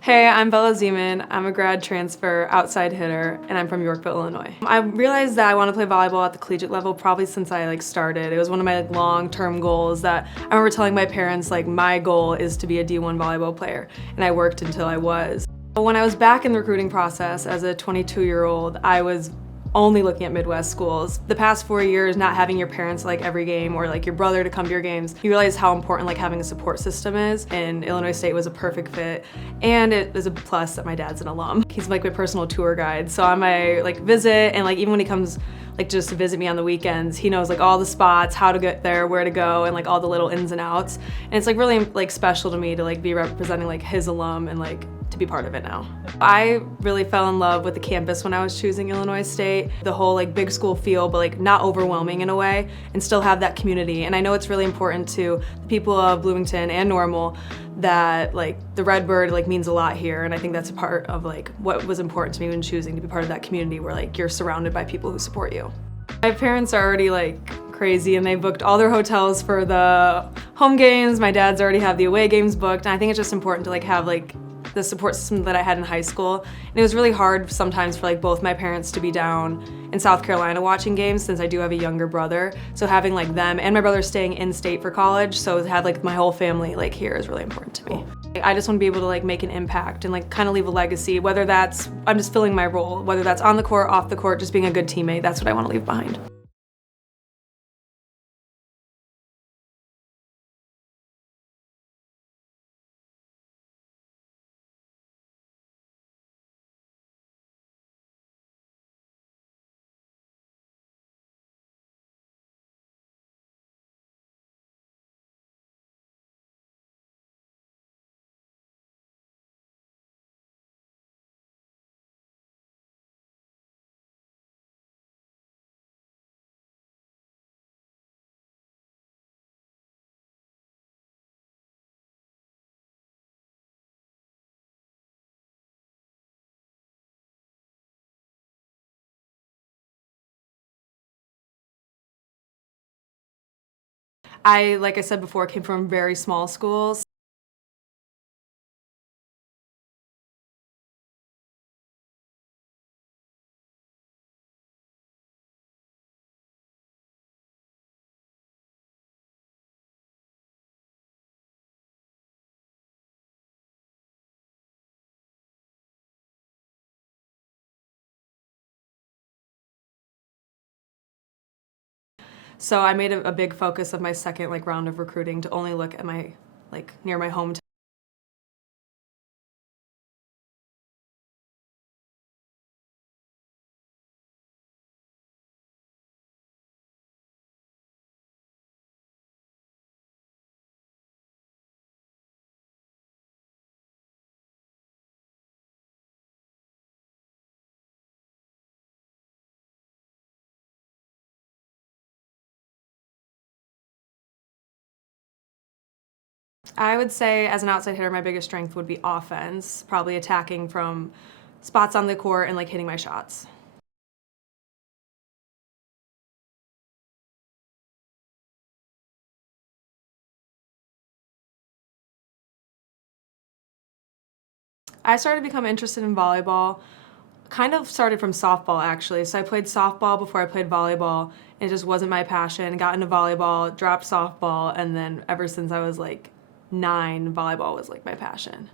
Hey, I'm Bella Zeman. I'm a grad transfer outside hitter, and I'm from Yorkville, Illinois. I realized that I want to play volleyball at the collegiate level probably since I started. It was one of my long-term goals that I remember telling my parents my goal is to be a D1 volleyball player, and I worked until I was. When I was back in the recruiting process as a 22-year-old, I was only looking at Midwest schools. The past 4 years, not having your parents every game or your brother to come to your games, you realize how important having a support system is, and Illinois State was a perfect fit. And it was a plus that my dad's an alum. He's my personal tour guide, so on my visit, and even when he comes just to visit me on the weekends, he knows all the spots, how to get there, where to go, and all the little ins and outs. And it's really special to me to be representing his alum and to be part of it now. I really fell in love with the campus when I was choosing Illinois State. The whole big school feel, but not overwhelming in a way, and still have that community. And I know it's really important to the people of Bloomington and Normal that the Redbird means a lot here, and I think that's a part of what was important to me when choosing to be part of that community where you're surrounded by people who support you. My parents are already crazy, and they booked all their hotels for the home games. My dad's already have the away games booked, and I think it's just important to have the support system that I had in high school. And it was really hard sometimes for both my parents to be down in South Carolina watching games, since I do have a younger brother. So having them and my brother staying in state for college, so to have my whole family here is really important to me. I just want to be able to make an impact and kind of leave a legacy, whether that's I'm just filling my role, whether that's on the court, off the court, just being a good teammate. That's what I want to leave behind. Like I said before, came from very small schools. So I made a big focus of my second round of recruiting to only look at my near my hometown. I would say as an outside hitter, my biggest strength would be offense, probably attacking from spots on the court and hitting my shots. I started to become interested in volleyball, kind of started from softball actually. So I played softball before I played volleyball, and it just wasn't my passion. Got into volleyball, dropped softball, and then ever since I was 9, volleyball was my passion.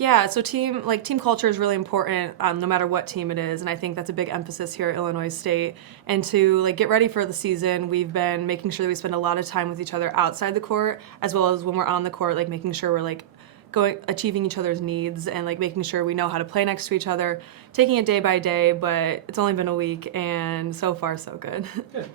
Yeah, so team culture is really important no matter what team it is, and I think that's a big emphasis here at Illinois State. And to get ready for the season, we've been making sure that we spend a lot of time with each other outside the court, as well as when we're on the court, making sure we're achieving each other's needs and making sure we know how to play next to each other, taking it day by day. But it's only been a week, and so far so good. Good.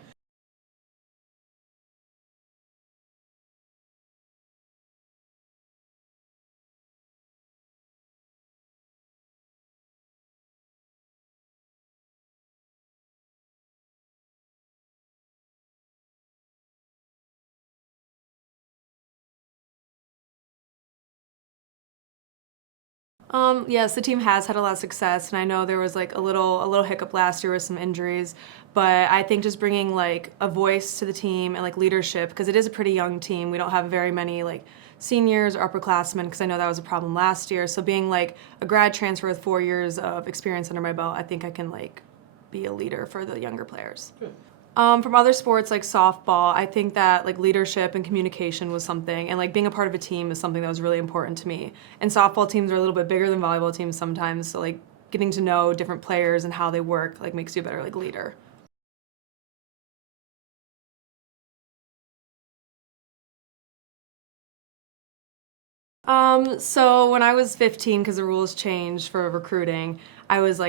Yes, the team has had a lot of success, and I know there was a little hiccup last year with some injuries, but I think just bringing a voice to the team and leadership, because it is a pretty young team. We don't have very many seniors or upperclassmen, because I know that was a problem last year. So being a grad transfer with 4 years of experience under my belt, I think I can be a leader for the younger players. Good. From other sports like softball, I think that leadership and communication was something, and being a part of a team is something that was really important to me. And softball teams are a little bit bigger than volleyball teams sometimes, so getting to know different players and how they work makes you a better leader. So when I was 15, because the rules changed for recruiting, I was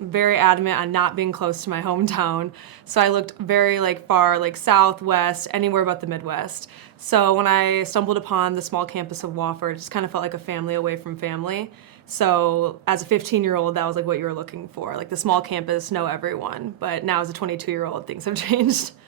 very adamant on not being close to my hometown. So I looked very far, southwest, anywhere but the Midwest. So when I stumbled upon the small campus of Wofford, it just kind of felt like a family away from family. So as a 15-year-old, that was what you were looking for, the small campus, know everyone. But now as a 22-year-old, things have changed.